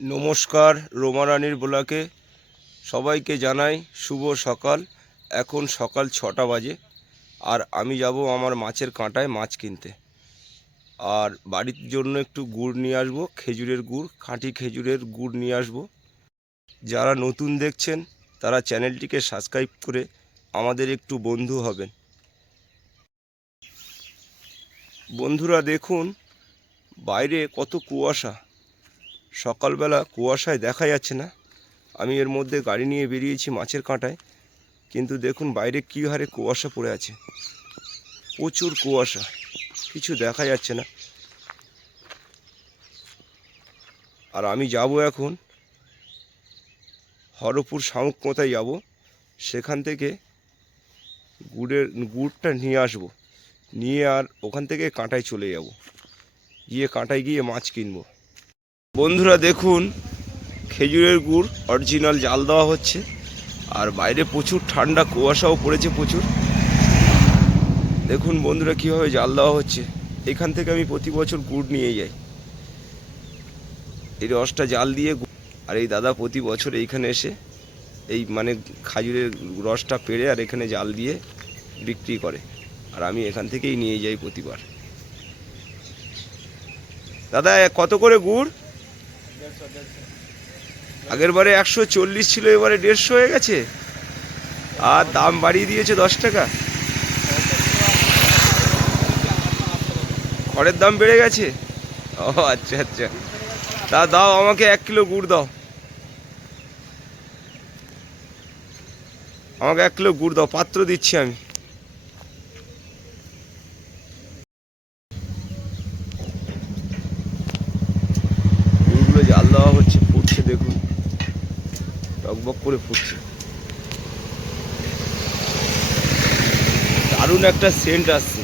নমস্কার, রোমারানির ব্লকে সবাইকে জানাই শুভ সকাল। এখন সকাল 6টা বাজে আর আমি যাব আমার মাছের কাঁটায় মাছ কিনতে। আর বাড়ির জন্য একটু গুড় নিয়ে আসবো, খেজুরের গুড়, খাঁটি খেজুরের গুড় নিয়ে আসবো। যারা নতুন দেখছেন তারা চ্যানেলটিকে সাবস্ক্রাইব করে আমাদের একটু বন্ধু হবেন। বন্ধুরা দেখুন বাইরে কত কুয়াশা, সকালবেলা কুয়াশায় দেখা যাচ্ছে না। আমি এর মধ্যে গাড়ি নিয়ে বেরিয়েছি মাছের কাঁটায়, কিন্তু দেখুন বাইরে কী হারে কুয়াশা পড়ে আছে, প্রচুর কুয়াশা, কিছু দেখা যাচ্ছে না। আর আমি যাব এখন হরপুর শামুকপোতায় যাব, সেখান থেকে গুড়টা নিয়ে আসব, নিয়ে আর ওখান থেকে কাঁটায় চলে যাব, গিয়ে কাঁটায় গিয়ে মাছ কিনবো। বন্ধুরা দেখুন খেজুরের গুড় অরিজিনাল জাল দেওয়া হচ্ছে, আর বাইরে প্রচুর ঠান্ডা, কুয়াশাও পড়েছে প্রচুর। দেখুন বন্ধুরা কীভাবে জাল দেওয়া হচ্ছে। এখান থেকে আমি প্রতি বছর গুড় নিয়ে যাই, এই রসটা জাল দিয়ে। আর এই দাদা প্রতি বছর এইখানে এসে এই খাজুরের রসটা পেড়ে আর এখানে জাল দিয়ে বিক্রি করে, আর আমি এখান থেকেই নিয়ে যাই প্রতিবার। দাদা কত করে গুড়? আগের বারে 140 ছিল, এবারে 150 হয়ে গেছে, আর দাম বাড়িয়ে দিয়েছে 10 টাকা। খড়ের দাম বেড়ে গেছে। ও আচ্ছা আচ্ছা, তা দাও আমাকে 1 কিলো গুড় দাও, আমাকে 1 কিলো গুড় দাও, পাত্র দিচ্ছি আমি। গুড়গুলো জাল দেওয়া হচ্ছে, ফুটছে দেখুন, টকবক করে ফুটছে, দারুণ একটা সেন্ট আসছে।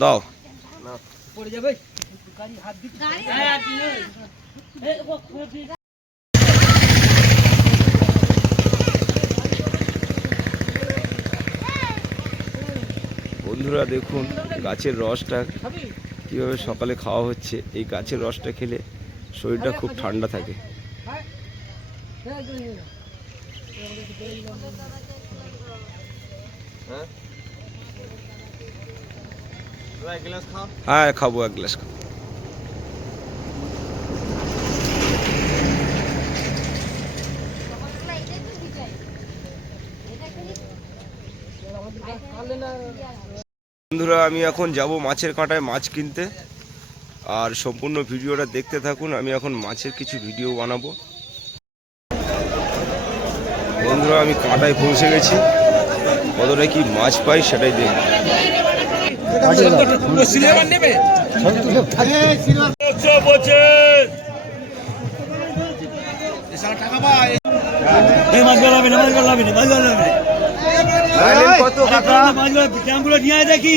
দাও পড়ে যাবে। বন্ধুরা দেখুন গাছের রসটা কীভাবে সকালে খাওয়া হচ্ছে। এই গাছের রসটা খেলে শরীরটা খুব ঠান্ডা থাকে। হ্যাঁ খাবো, 1 গ্লাস খাবো। বন্ধুরা আমি এখন যাব মাছের কাঁটায় মাছ কিনতে, আর সম্পূর্ণ ভিডিওটা দেখতে থাকুন। আমি এখন মাছের কিছু ভিডিও বানাবো। বন্ধুরা আমি কাঁটায় পৌঁছে গেছি, কতটা কি মাছ পাই সেটাই দেখব। কত টাকা নিয়ে দেখি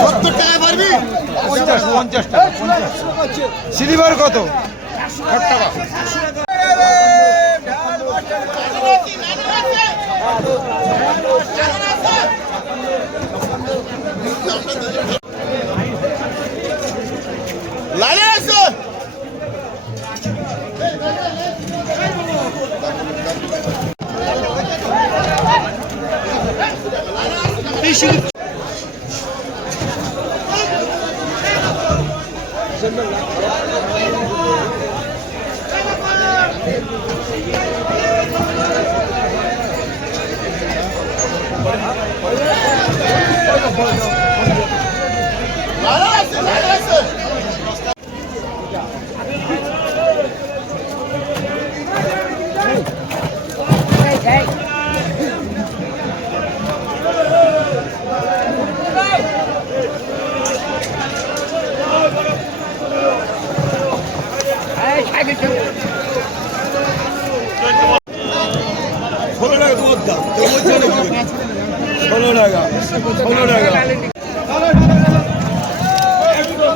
70 টাকা পারবি? 50 টাকা। সিলভার কত? 60 টাকা। লালে আছে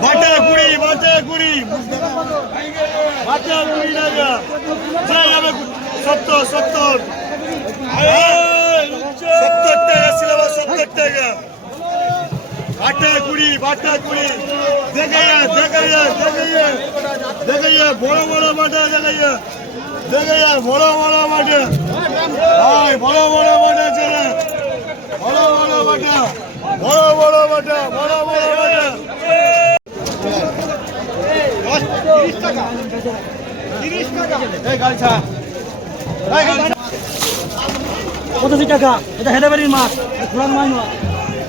বাটা কুড়ি টাকা যাই যাবে 70 টাকা সিলেবাস 70 টাকা বাটা কুড়ি দেখাইয়া বড় বাটা দেখাইয়া বড় বাটা বড় বাটা চলে বড় বাটা পঁচাশি টাকা এটা হেদাবাড়ির মাছ পুরান মাছ নয়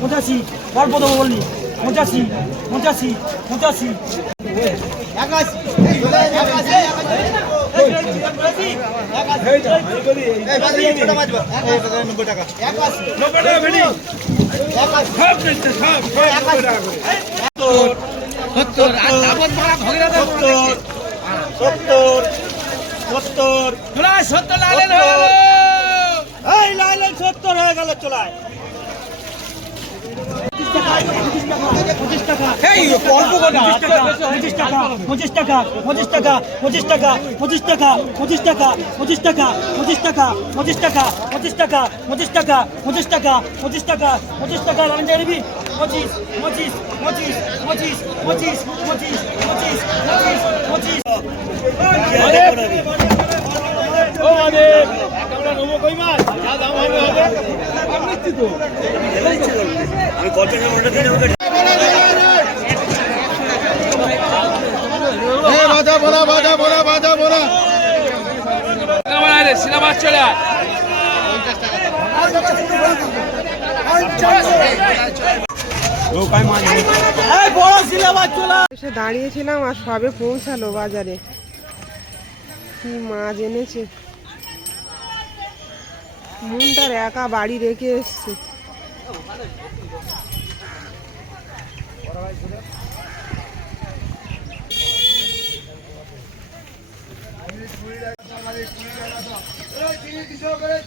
85 অল্প দেবো বললি 85 70 হয়ে গেল চলায় 25 টাকা 25 টাকা 25 টাকা রান যাবি 25 এসে দাঁড়িয়েছিলাম আর সবে পৌঁছালো বাজারে কি মাছ এনেছে মুনটার একা বাড়ি রেখে এসছে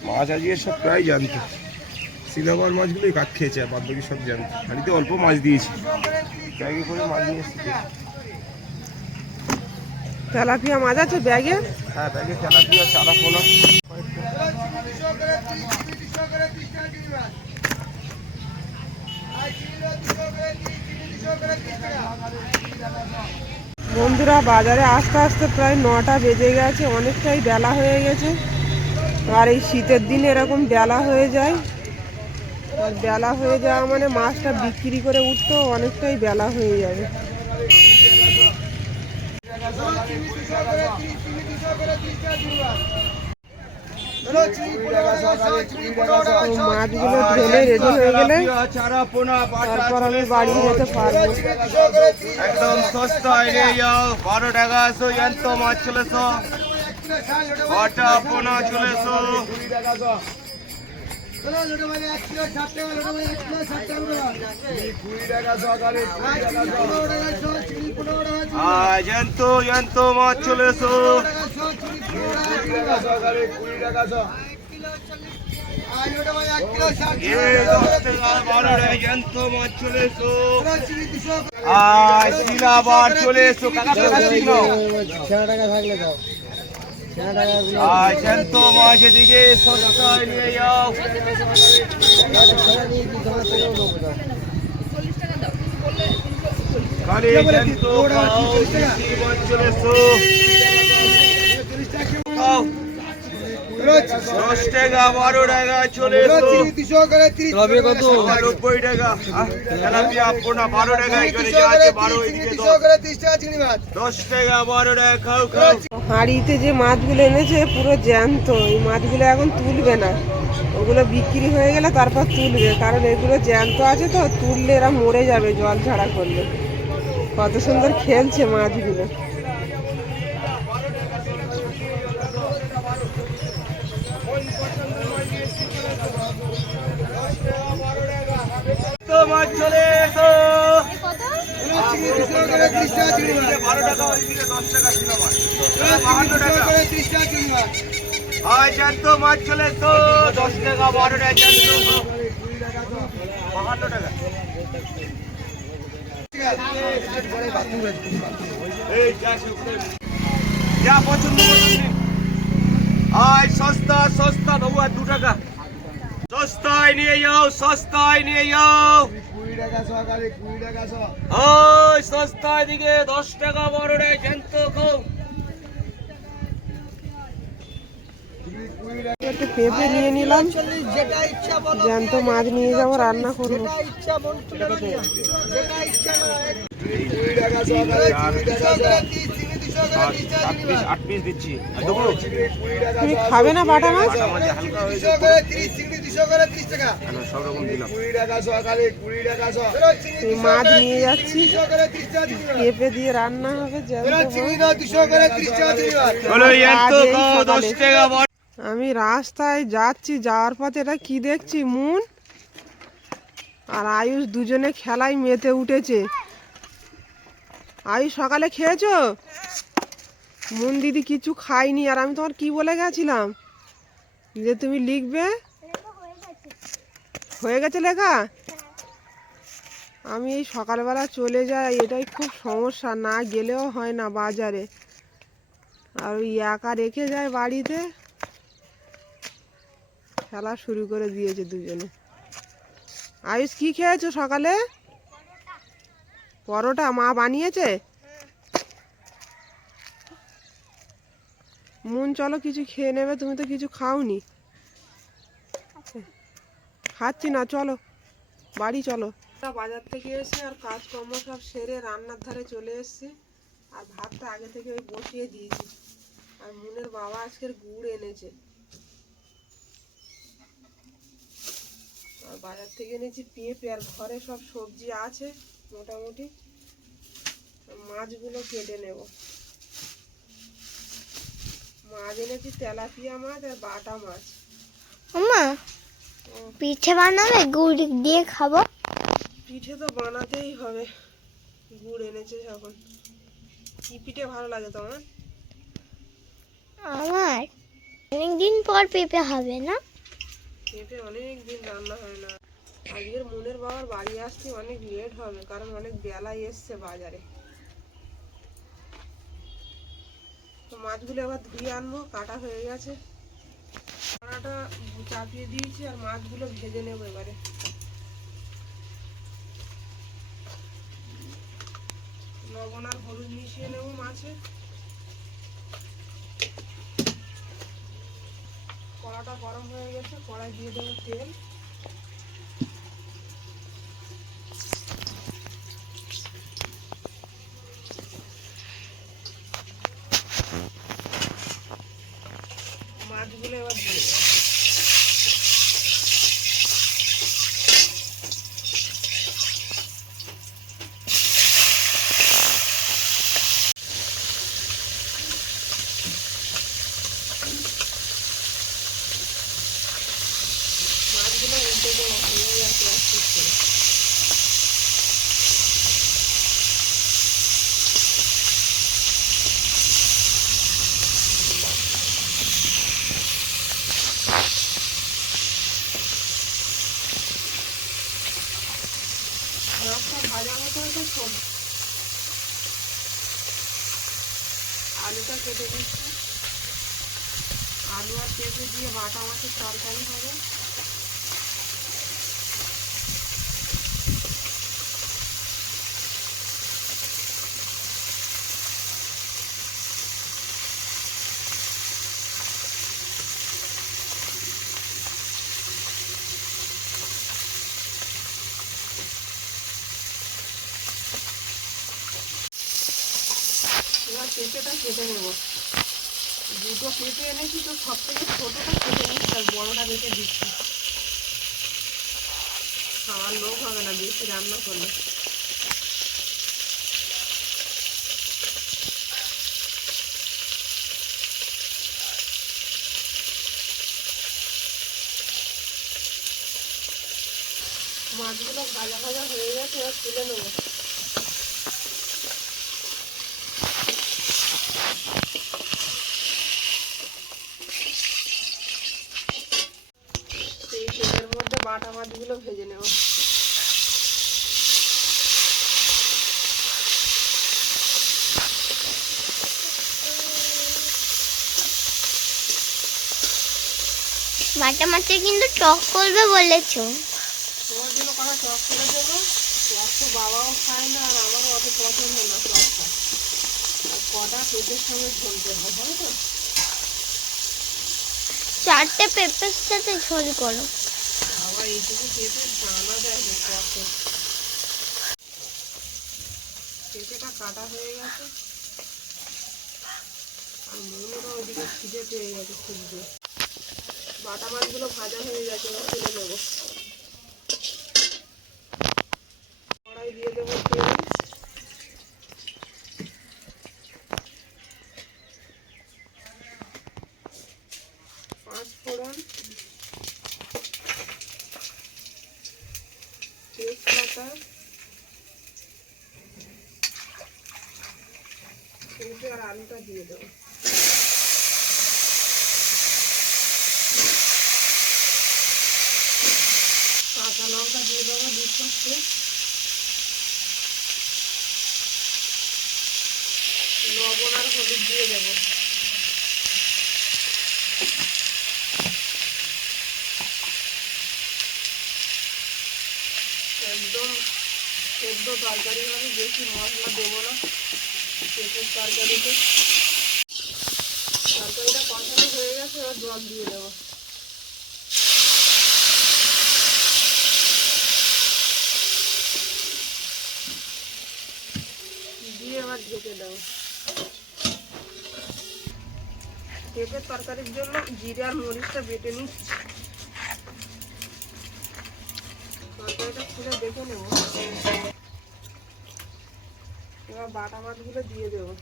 মাছ আজকে সব প্রায় জানতো সিলভার মাছগুলোই কাট খেয়েছে আর বাদ বাকি সব জানতো হাড়িতে অল্প মাছ দিয়েছি ব্যাগে করে মাছ নিয়ে এসেছি তেলাপিয়া মাছ আছে ব্যাগে হ্যাঁ ব্যাগে তেলাপিয়া চারা পোনা বন্ধুরা বাজারে আস্তে আস্তে প্রায় 9টা বেজে গেছে অনেকটাই বেলা হয়ে গেছে আর এই শীতের দিনে এরকম বেলা হয়ে যায় আর বেলা হয়ে যাওয়া মানে মাছটা বিক্রি করে উঠতেও অনেকটাই বেলা হয়ে যাবে মাছগুলো ঢেলে রেডি হয়ে গেলে তারপর আমি বাড়ি যেতে পারবো একদম সস্তা এড়িয়ে যাও 12 টাকা এত মাছ চলেছো বাটা পোনা চলেছো জ্যান্ত মাছ চলেছো জ্যান্ত মাছ চলে এসো। শিলা বার চলে এসো কাকা জ্যান্ত মাছ এদিকে সস্তায় নিয়ে যাও। কালী জ্যান্ত খাও, দেশি মাছ চলে এসো। খাও। 10 টাকা 12 টাকা চলে এসো। 90 টাকা তেলাপিয়া পোনা 12 টাকা এখানে যা আছে 12 এদিকে 10 টাকা 12 টাকা খাও খাও। হাঁড়িতে যে মাছগুলো এনেছে পুরো জ্যান্ত, এই মাছগুলো এখন তুলবে না, ওগুলো বিক্রি হয়ে গেলে তারপর তুলবে, কারণ এগুলো জ্যান্ত আছে তো, তুললে এরা মরে যাবে জল ছাড়া করলে। কত সুন্দর খেলছে মাছগুলো। মাছ চলে এসো। 12 টাকা ওইদিকে 10 টাকা ছিল মাছ 52 টাকা। জ্যান্ত মাছ চলে এসো। 10 টাকা 12 টাকা জ্যান্ত 52 টাকা। এই যা পছন্দ করুন। সস্তা সস্তা বাবু আর 2 টাকা সস্তায় নিয়ে যাও, সস্তায় নিয়ে যাও। 20 টাকা সকালে 20 টাকা সস্তায় দিকে 10 টাকা 12 টাকা জ্যান্ত খাও। একটু পেঁপে নিয়ে নিলাম, জ্যান্ত মাছ নিয়ে যাবো, রান্না করবো। 8 পিস দিচ্ছি। তুমি খাবে না বাটা মাছ? সব রকম দিলাম। এই মাছ নিয়ে যাচ্ছি, পেঁপে দিয়ে রান্না হবে জ্যান্ত মাছ। আমি রাস্তায় যাচ্ছি, যাওয়ার পথে এটা কি দেখছি, মুন আর আয়ুষ দুজনে খেলায় মেতে উঠেছে। আয়ুষ সকালে খেয়েছো? মুন দিদি কিছু খাইনি, আর আমি তোমার কি বলে গেছিলাম যে তুমি লিখবে, হয়ে গেছে লেখা? আমি এই সকালবেলা চলে যাই, এটাই খুব সমস্যা, না গেলেও হয় না বাজারে, আর ওই একা রেখে যায় বাড়িতে। খেলা শুরু করে দিয়েছে দুজনে। আয়ুষ কি খেয়েছো সকালে? পরোটা মা বানিয়েছে? মুন চলো কিছু খেয়ে নেবে, তুমি তো কিছু খাওনি। খাচ্ছি না, চলো বাড়ি চলো। বাজার থেকে এসে আর কাজকর্ম সব সেরে রান্নার ধারে চলে এসেছি, আর ভাতটা আগে থেকে ওই বসিয়ে দিয়েছি। আর মুনের বাবা আজকের গুড় এনেছে, আর বাজার থেকে এনেছি পেঁপে, আর ঘরে সব সবজি আছে মোটামুটি। মাছগুলো কেটে নেব। মাছ এনেছি তেলাপিয়া মাছ আর বাটা মাছ। মা পিঠে বানাবে, গুড় দিয়ে খাবো। পিঠে তো বানাতেই হবে, গুড় এনেছে যখন। কি পিঠে ভালো লাগে তোমার? আমার অনেকদিন পর পেঁপে হবে না? পেঁপে অনেক দিন রান্না হয় না। আজকের মুনের বাবার বাড়ি আসতে অনেক লেট হবে, কারণ অনেক বেলায় এসছে বাজারে। তো মাছগুলো আবার ধুয়ে আনবো, কাটা হয়ে গেছে। কড়াটা চাপিয়ে দিয়েছি, আর মাছগুলো ভেজে নেবো এবারে। লবণ আর হলুদ মিশিয়ে নেবো মাছে। কড়াটা গরম হয়ে গেছে, কড়াই দিয়ে দেবো তেল। মাছগুলো এবার দিয়ে দেবো। মাছগুলো উল্টে দেবো, হয়ে গেছে এক পিস করে। আলুটা কেটে নিচ্ছি। আলু আর পেঁপে দিয়ে বাটা মাছের তরকারি হবে। এবার পেঁপেটা কেটে নেব। দুটো পেঁপে এনেছি, তো সব থেকে ছোটোটা কেটে নিচ্ছি আর বড়োটা রেখে দিচ্ছি। খাওয়ার লোক হবে না বেশি রান্না করলে। মাছগুলো ভাজা ভাজা হয়ে গেছে, এবার তুলে নেবো। এই তেলের মধ্যে বাটা মাছগুলো ভেজে নেব। বাটা মাছে কিন্তু টক করবে বলেছো। তোমার জন্য কটা টক করে দেবো। টক তো বাবাও খায় না, আর আমারও অত পছন্দ না টকটা। আর কটা পেঁপের সঙ্গে ঝোল করবো, হয় তো? 4টে পেঁপের সাথে ঝোল করো। আবার এইটুকু পেঁপে জানা যায় না কত। পেঁপেটা কাটা হয়ে গেছে, আর মনেরও ওইদিকে খিদে পেয়ে গেছে খুব জোর। বাটা মাছগুলো ভাজা হয়ে গেছে, এবার তুলে নেবো। কড়াই দিয়ে দেবো তেল। পাঁচফোড়ন, তেজপাতা, পেঁপে আর আলুটা দিয়ে দেবো। কাঁচা লঙ্কা দিয়ে দেবো 2 লবণ আর হলুদ দিয়ে দেবো। একদম সেদ্ধ তরকারি হবে, বেশি মশলা দেবো না পেঁপের তরকারিতে। তরকারিটা কষানো হয়ে গেছে, এবার জল দিয়ে দেবো। দিয়ে এবার ঢেকে দেবো। পেঁপের তরকারির জন্য জিরে আর মরিচটা বেটে নিচ্ছি। তরকারিটা খুলে দেখে নেব। এবার বাটা মাছগুলো দিয়ে দেবো।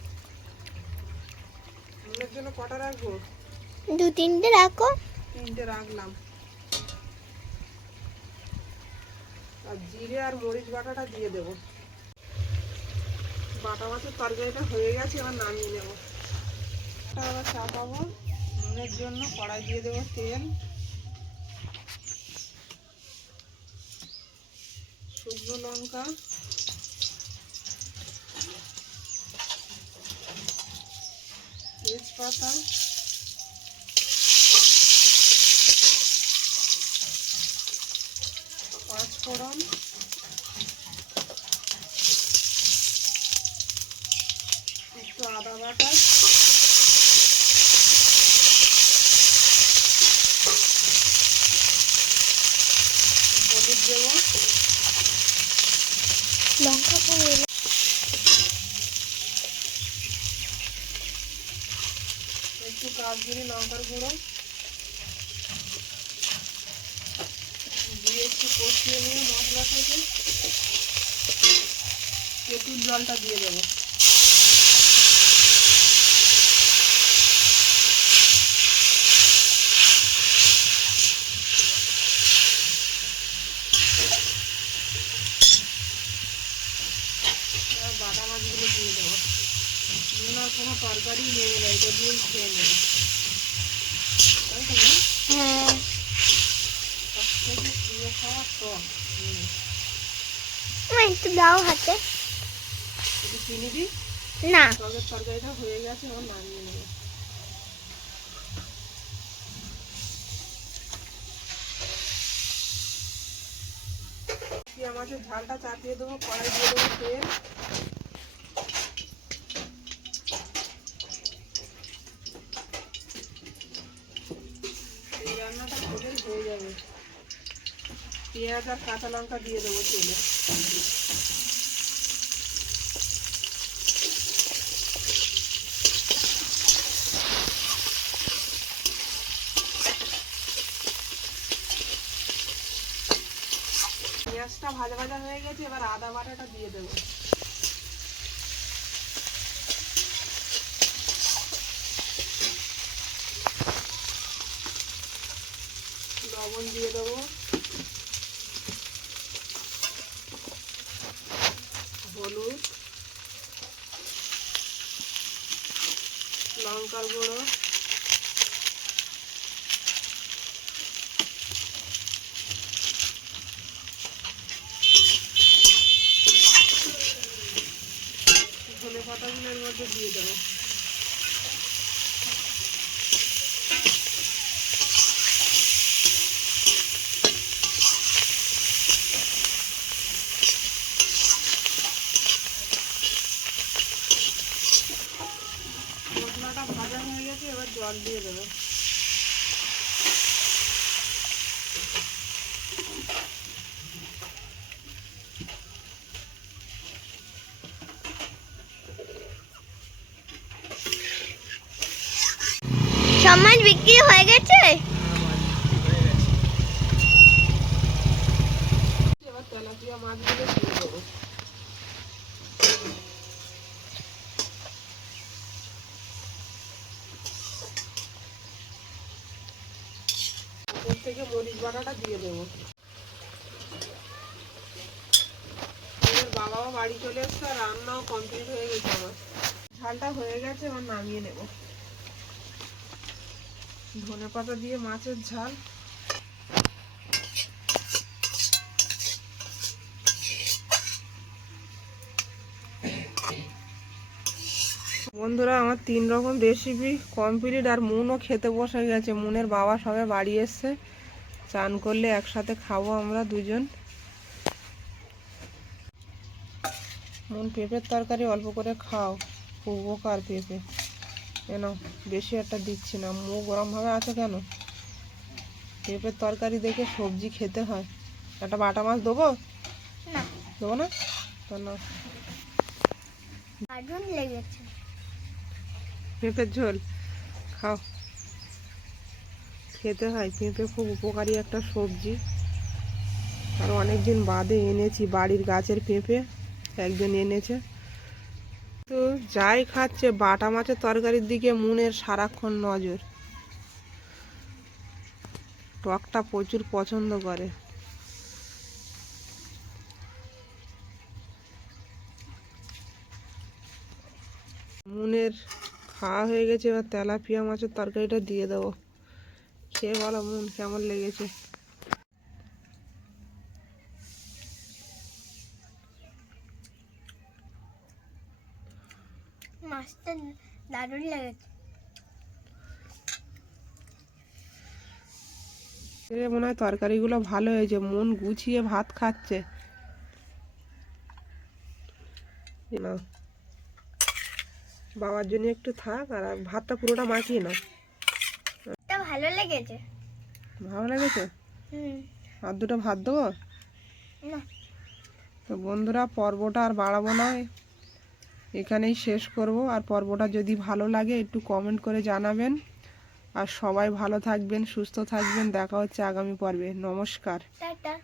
নুনের জন্য কটা রাখবো? 2-3টে রাখো। 3টে রাখলাম। আর জিরে আর মরিচ বাটাটা দিয়ে দেবো। বাটা মাছের তরকারিটা হয়ে গেছে, এবার নামিয়ে নেবো। আবার চাপাবো। নুনের জন্য কড়াই দিয়ে দেবো তেল, শুকনো লঙ্কা, তেজপাতা, পাঁচফোড়ন, একটু আদা বাটা, হলুদ দেবো, লঙ্কা পড়ে একটু কাশ্মীরি লঙ্কার গুঁড়ো দিয়ে একটু কষিয়ে নিয়ে মশলা থেকে তেঁতুল জলটা দিয়ে দেবো। বাটা মাছগুলো দিয়ে দেবো। নুন আর কোনো তরকারি নেবে না, এটা দিয়ে খেয়ে নেবে, তাই তো না? হ্যাঁ। সব থেকে প্রিয় খাওয়া টক। একটু দাও হাতে। একটু চিনি দিই। না টকের তরকারিটা হয়ে গেছে, এবার নামিয়ে নেবো। পেঁয়াজ মাছের ঝালটা চাপিয়ে দেবো, কড়াই দিয়ে দেবো তেল। এই রান্নাটা করে হয়ে যাবে। পেঁয়াজ আর কাঁচা লঙ্কা দিয়ে দেবো তেলে। পেঁয়াজটা ভাজা ভাজা হয়ে গেছে, এবার আদা বাটাটা দিয়ে দেবো। লবণ দিয়ে দেবো, হলুদ, লঙ্কার গুঁড়ো, ধনে পাতাগুলো এর মধ্যে দিয়ে দেবো। মশলাটা ভাজা হয়ে গেছে, এবার জল দিয়ে দেবো। সব মাছ বিক্রি হয়ে গেছে। এবার তেলাপিয়া মাছগুলো দিয়ে দেবো। উপর থেকে মরিচ বাটাটা দিয়ে দেবো। এবার বাবাও বাড়ি চলে এসছে, আর রান্নাও কমপ্লিট হয়ে গেছে আমার। ঝালটা হয়ে গেছে, এবার নামিয়ে নেব। ধনে পাতা দিয়ে মাছের ঝাল। বন্ধুরা, আমার 3 রকম রেসিপি কমপ্লিট, আর মুনও খেতে বসে গেছে। মুনের বাবা সবে বাড়ি এসছে, চান করলে একসাথে খাবো আমরা দুজন। মুন পেঁপের তরকারি অল্প করে খাও, খুব উপকার পেঁপে। কেন বেশি একটা দিচ্ছি না, মুখ গরমভাবে আছে কেন? পেঁপের তরকারি দেখে সবজি খেতে হয়। একটা বাটা মাছ দেবো? না দেবো না তো না। দারুণ লেগেছে। পেঁপের ঝোল খাও, খেতে হয়। পেঁপে খুব উপকারী একটা সবজি। আর অনেক দিন বাদে এনেছি, বাড়ির গাছের পেঁপে একজন এনেছে। তো যাই খাচ্ছে, বাটা মাছের তরকারির দিকে মুনের সারাক্ষণ নজর। টকটা প্রচুর পছন্দ করে। মুনের খাওয়া হয়ে গেছে, এবার তেলাপিয়া মাছের তরকারিটা দিয়ে দেবো। খেয়ে বলো মুন কেমন লেগেছে। মাছটা দারুণ লেগেছে। মনে হয় তরকারিগুলো ভালো হয়েছে, মন গুছিয়ে ভাত খাচ্ছে না। বাবার জন্য একটু থাক, আর ভাতটা পুরোটা মাখিয়ে নাও। এটা ভালো লেগেছে। ভালো লেগেছে? আর দুটো ভাত দেবো? না তো বন্ধুরা, পর্বটা আর বাড়াবো না, এখানেই শেষ করব। আর পর্বটা যদি ভালো লাগে একটু কমেন্ট করে জানাবেন। আর সবাই ভালো থাকবেন, সুস্থ থাকবেন। দেখা হচ্ছে আগামী পর্বে। নমস্কার। টাটা।